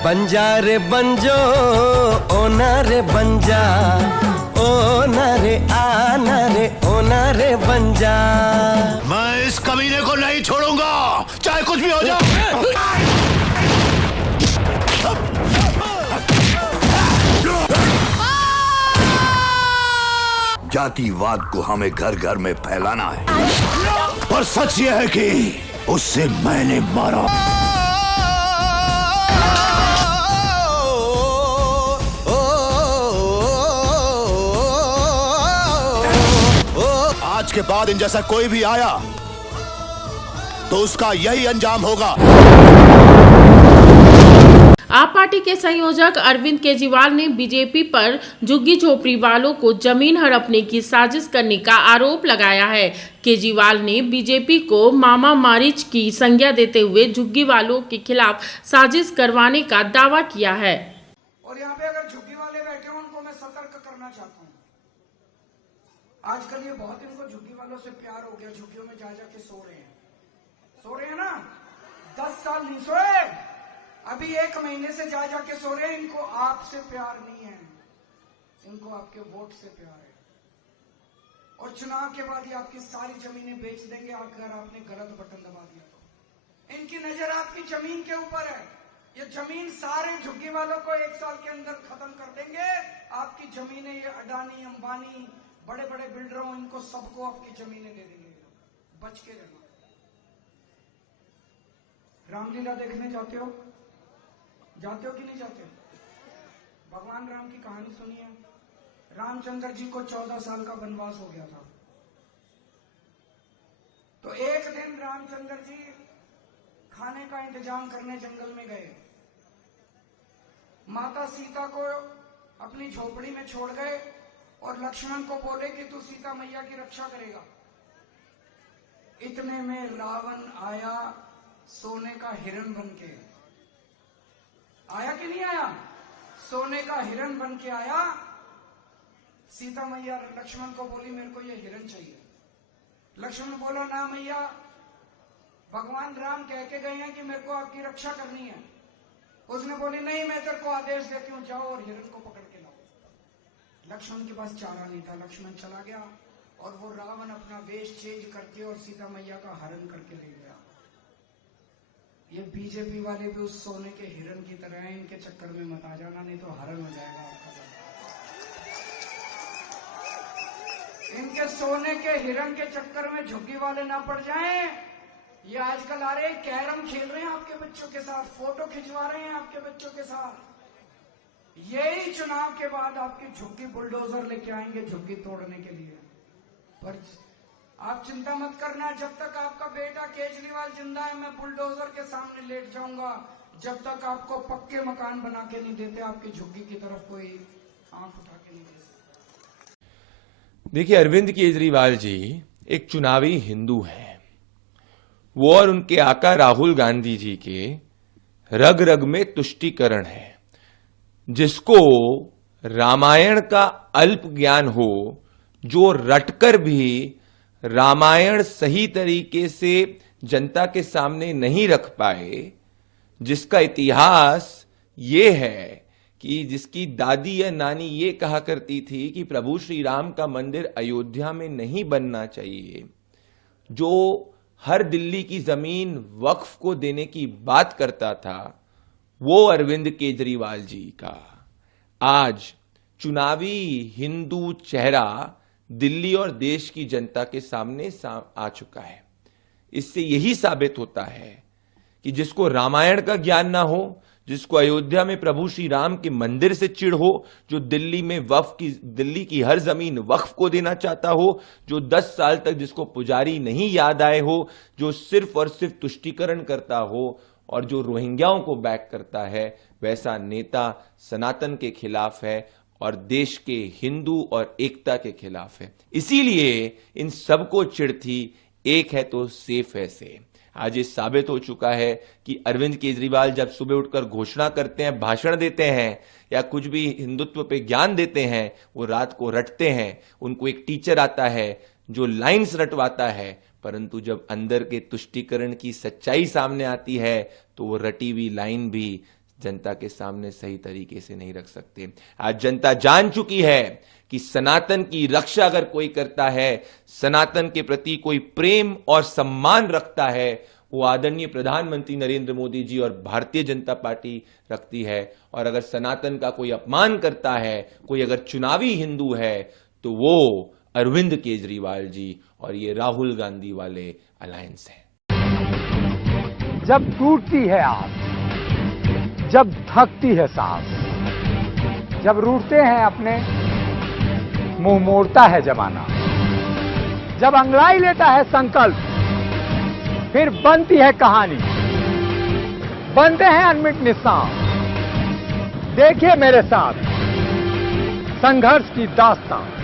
बंजा रे बंजो ओना रे बंजा, ओना रे आना रे ओना रे बंजा। मैं इस कमीने को नहीं छोड़ूंगा, चाहे कुछ भी हो जाए। जातिवाद को हमें घर घर में फैलाना है, पर सच यह है कि उससे मैंने मारा। आज के बाद इन जैसा कोई भी आया तो उसका यही अंजाम होगा। आप पार्टी के संयोजक अरविंद केजरीवाल ने बीजेपी पर झुग्गी झोपड़ी वालों को जमीन हड़पने की साजिश करने का आरोप लगाया है। केजरीवाल ने बीजेपी को मामा मारीच की संज्ञा देते हुए झुग्गी वालों के खिलाफ साजिश करवाने का दावा किया है। और यहाँ पे अगर झुग्गी वाले बैठे हो उनको मैं सतर्क करना चाहता हूँ। आजकल ये बहुत इनको झुग्गी वालों से प्यार हो गया, झुग्गियों में जा के सो रहे हैं ना। 10 साल नहीं सोए, अभी 1 महीने से जा के सो रहे हैं। इनको आपसे प्यार नहीं है, इनको आपके वोट से प्यार है। और चुनाव के बाद ये आपकी सारी जमीनें बेच देंगे अगर आपने गलत बटन दबा दिया तो। इनकी नजर आपकी जमीन के ऊपर है। ये जमीन सारे झुग्गी वालों को 1 साल के अंदर खत्म कर देंगे। आपकी जमीनें ये अडानी अंबानी बड़े बड़े बिल्डरों इनको सबको आपकी जमीनें दे देंगे। बच के रहना। रामलीला देखने जाते हो कि नहीं जाते? भगवान राम की कहानी सुनिए। रामचंद्र जी को 14 साल का वनवास हो गया था। तो एक दिन रामचंद्र जी खाने का इंतजाम करने जंगल में गए। माता सीता को अपनी झोपड़ी में छोड़ गए और लक्ष्मण को बोले कि तू सीता मैया की रक्षा करेगा। इतने में रावण आया सोने का हिरण बनके। आया कि नहीं आया? सोने का हिरण बन के आया। सीता मैया लक्ष्मण को बोली मेरे को ये हिरण चाहिए। लक्ष्मण बोला ना मैया, भगवान राम कह के गए हैं कि मेरे को आपकी रक्षा करनी है। उसने बोली नहीं, मैं तेरे को आदेश देती हूँ, जाओ और हिरण को पकड़ के लाओ। लक्ष्मण के पास चारा नहीं था। लक्ष्मण चला गया और वो रावण अपना वेश चेंज करके और सीता मैया का हरण करके ले गया। ये बीजेपी वाले भी उस सोने के हिरण की तरह हैं। इनके चक्कर में मत आ जाना, नहीं तो हरण हो जाएगा आपका। इनके सोने के हिरण के चक्कर में झुग्गी वाले ना पड़ जाएं। ये आजकल आ रहे कैरम खेल रहे हैं आपके बच्चों के साथ, फोटो खिंचवा रहे हैं आपके बच्चों के साथ। यही चुनाव के बाद आपकी झुग्गी बुलडोजर लेके आएंगे झुग्गी तोड़ने के लिए। पर आप चिंता मत करना, जब तक आपका बेटा केजरीवाल जिंदा है मैं बुलडोजर के सामने लेट जाऊंगा। जब तक आपको पक्के मकान बना के नहीं देते, आपकी झुग्गी की तरफ कोई आंख उठा के नहीं दे सकता। देखिए, अरविंद केजरीवाल जी एक चुनावी हिंदू हैं। वो और उनके आका राहुल गांधी जी के रग रग में तुष्टीकरण है। जिसको रामायण का अल्प ज्ञान हो, जो रटकर भी रामायण सही तरीके से जनता के सामने नहीं रख पाए, जिसका इतिहास ये है कि जिसकी दादी या नानी ये कहा करती थी कि प्रभु श्री राम का मंदिर अयोध्या में नहीं बनना चाहिए, जो हर दिल्ली की जमीन वक्फ को देने की बात करता था, वो अरविंद केजरीवाल जी का आज चुनावी हिंदू चेहरा दिल्ली और देश की जनता के सामने आ चुका है। इससे यही साबित होता है कि जिसको रामायण का ज्ञान ना हो, जिसको अयोध्या में प्रभु श्री राम के मंदिर से चिढ़ हो, जो दिल्ली की हर जमीन वक्फ को देना चाहता हो, जो 10 साल तक जिसको पुजारी नहीं याद आए हो, जो सिर्फ और सिर्फ तुष्टीकरण करता हो और जो रोहिंग्याओं को बैक करता है, वैसा नेता सनातन के खिलाफ है और देश के हिंदू और एकता के खिलाफ है। इसीलिए इन सबको चिढ़ थी, एक है तो सेफ है से। आज ये साबित हो चुका है कि अरविंद केजरीवाल जब सुबह उठकर घोषणा करते हैं, भाषण देते हैं या कुछ भी हिंदुत्व पे ज्ञान देते हैं, वो रात को रटते हैं। उनको एक टीचर आता है जो लाइंस रटवाता है, परंतु जब अंदर के तुष्टीकरण की सच्चाई सामने आती है तो वो रटी हुई लाइन भी जनता के सामने सही तरीके से नहीं रख सकते। आज जनता जान चुकी है कि सनातन की रक्षा अगर कोई करता है, सनातन के प्रति कोई प्रेम और सम्मान रखता है, वो आदरणीय प्रधानमंत्री नरेंद्र मोदी जी और भारतीय जनता पार्टी रखती है। और अगर सनातन का कोई अपमान करता है, कोई अगर चुनावी हिंदू है, तो वो अरविंद केजरीवाल जी और ये राहुल गांधी वाले अलायंस है। जब टूटती है आस, जब थकती है सांस, जब रूठते हैं अपने, मुंह मोड़ता है जमाना, जब अंगड़ाई लेता है संकल्प, फिर बनती है कहानी, बनते हैं अनमिट निशान। देखिए मेरे साथ संघर्ष की दास्तां।